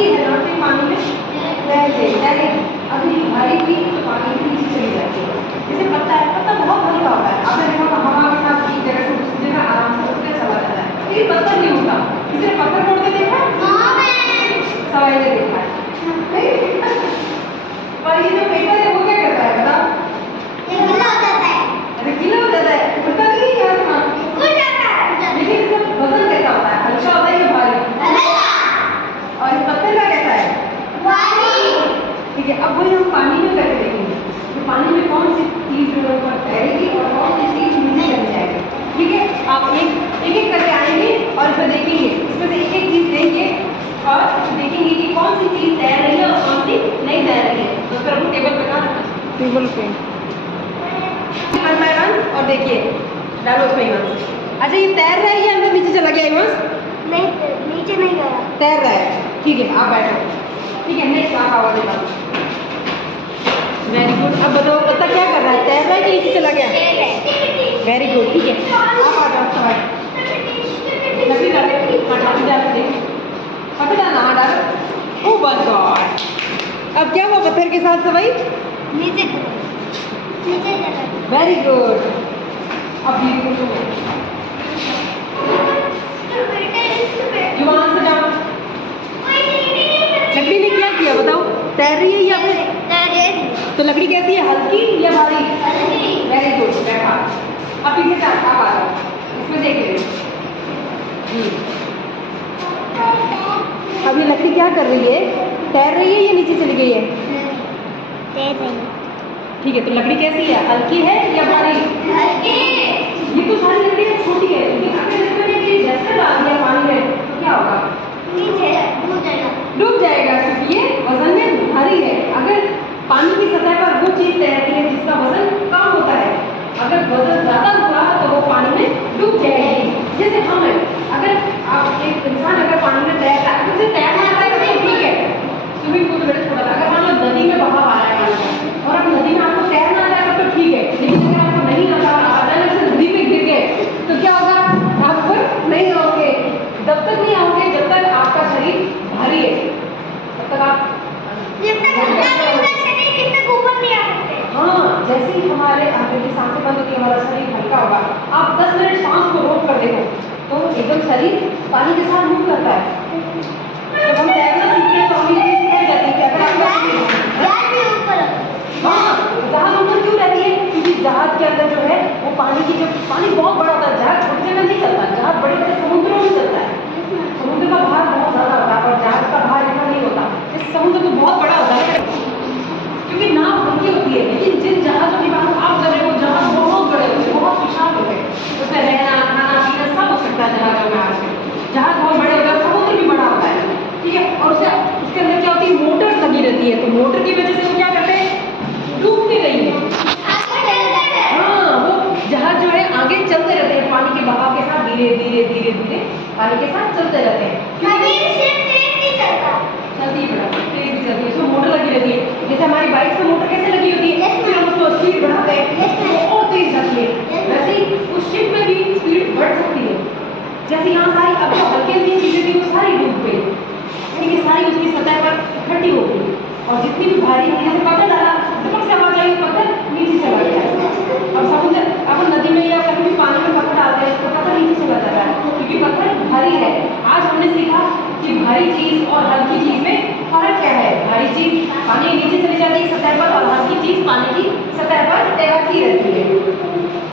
हल्की है ना तो पानी में तैरेगी। अभी भारी हुई तो पानी के नीचे चली जाती है। जैसे पत्ता है, पत्ता बहुत हल्का होता है, आपने देखा हवा के साथ एक जगह से दूसरी जगह आराम से उठ के चला जाता है, लेकिन पत्थर नहीं होता। किसी ने पत्थर तोड़ के देखा है? सवाई ने देखा है। और ये जो पेपर है वो क्या करता है बताओ? ये गीला हो जाता है। अरे गीला हो जाता है, उड़ता नहीं है आसमान, उड़ जाता है। लेकिन इसका वजन कैसा होता है? हल्का होता है या भारी? और इस पत्थर का कैसा है? भारी। ठीक है, अब वही हम पानी में करके देखेंगे तो पानी में कौन सी चीज ऊपर तैरेगी और कौन सी चीज नीचे चली जाएगी। ठीक है, आप एक एक करके आएंगे और इसमें देखेंगे, इसमें से एक एक चीज देंगे और देखेंगे कि कौन सी चीज तैर रही है और कौन सी नहीं तैर रही है। तो फिर हम टेबल पे ना टेबल पे 1 by 1 और देखिए डालो उसमें इमांस। अच्छा ये तैर रहा है या अंदर नीचे चला गया इमांस? नहीं, नीचे नहीं गया। तैर रहा है। ठीक है, आप बैठो। ठीक है, नेक्स्ट आप आवाज देता। Very good. अब बताओ पता क्या कर रहा है? तैर रहा है कि नीचे चला गया? Very good. ठीक है, आप आ जाओ सवाल। लकड़ी डाले, हाँ डाल दे, पत्थर डालना, हाँ डालो। ओह माय गॉड, अब क्या हुआ पत्थर के साथ सवाई? नीचे चला। Very good. अब ये जुबान से जाओ। लकड़ी ने क्या किया बताओ? तैर रही है या फिर? तो लकड़ी कैसी है, हल्की या भारी? वेरी गुड, बैठा। अब पीछे से आप आ जाओ, इसमें देख ले। अब ये लकड़ी क्या कर रही है? तैर रही है या नीचे चली गई है? ठीक है, तो लकड़ी कैसी है, हल्की है या भारी? ये तो सारी लकड़ियाँ छोटी है, लेकिन अगर इसमें ये जस्टर डाल दिया पानी में तो क्या होगा? डूब जाएगा, क्योंकि ये वजन में भारी है। अगर पानी की सतह पर वो चीज तैरती है जिसका वजन कम होता है, अगर वजन ज्यादा हुआ तो वो पानी में डूब जाएगी। जैसे हम हैं, अगर आप एक इंसान अगर पानी में तैर रहा है तो उसे तैरना आता है तो ठीक है, स्विमिंग पूल में छोटा था। अगर मान लो नदी में बहाव आ रहा है और अब नदी में आपको तैरना आता है तो ठीक है, लेकिन अगर आपको नहीं आता और अचानक से नदी में गिर गए तो क्या होगा? आप ऊपर नहीं आओगे। जब तक नहीं आओगे जब तक आपका शरीर भारी है, तब तक आप हाँ, जैसे ही हमारे आगे की सांसें बंद होती है हमारा शरीर हल्का होगा। आप 10 मिनट सांस को रोक कर देखो तो एकदम शरीर पानी के साथ मूव करता है। जब हम तैरना सीखते हैं तो हम ये चीज सिखाई जाती है कि अगर हाँ, जहाज ऊपर क्यों रहती है? क्योंकि जहाज के अंदर जो है वो पानी की, जब पानी बहुत बड़ा होता है, जहाज छोटी जगह नहीं चलता, जहाज बड़े बड़े समुद्रों में चलता है। समुद्र का भार बहुत ज्यादा होता है और जहाज का भार इतना नहीं होता। इस समुद्र तो बहुत बड़ा होता है क्योंकि नाव हल्की होती है, लेकिन जिन जहाजों की बात आप कर रहे हो जहाज बहुत बड़े होते हैं, बहुत विशाल होते हैं, उसमें रहना खाना पीना सब हो सकता है जहाजों में। आज जहाज बहुत बड़े होते हैं, समुद्र भी बड़ा होता है। ठीक है, और उसके अंदर क्या होती है? मोटर लगी रहती है, तो मोटर की वजह से वो क्या करते हैं? डूबती नहीं है। हाँ, वो जहाज जो है आगे चलते रहते हैं पानी के बहाव के साथ, धीरे धीरे धीरे धीरे पानी के साथ चलते रहते हैं। चलती है, तेज भी चलती है, उसमें मोटर लगी रहती है। जैसे हमारी बाइक में मोटर कैसे लगी होती है, फिर हम उसको स्पीड बढ़ाते हैं और तेज जाती है, वैसे ही उस शिप में भी स्पीड बढ़ सकती है। जैसे यहाँ सारी अब जो हल्की हल्की चीजें थी वो सारी डूब गई, क्योंकि सारी उसकी सतह पर इकट्ठी हो गई और जितनी भी भारी जैसे पत्थर डाला धमक से आवाज आई, पत्थर नीचे चला गया। अब समुद्र, अब नदी में या कहीं भी पानी में पत्थर डालते हैं तो पत्थर नीचे चला जाता है क्योंकि पत्थर भारी है। आज हमने सीखा कि भारी चीज और हल्की चीज में फर्क क्या है। भारी चीज पानी नीचे चली जाती है सतह पर और हल्की चीज पानी की सतह पर तैरती रहती है।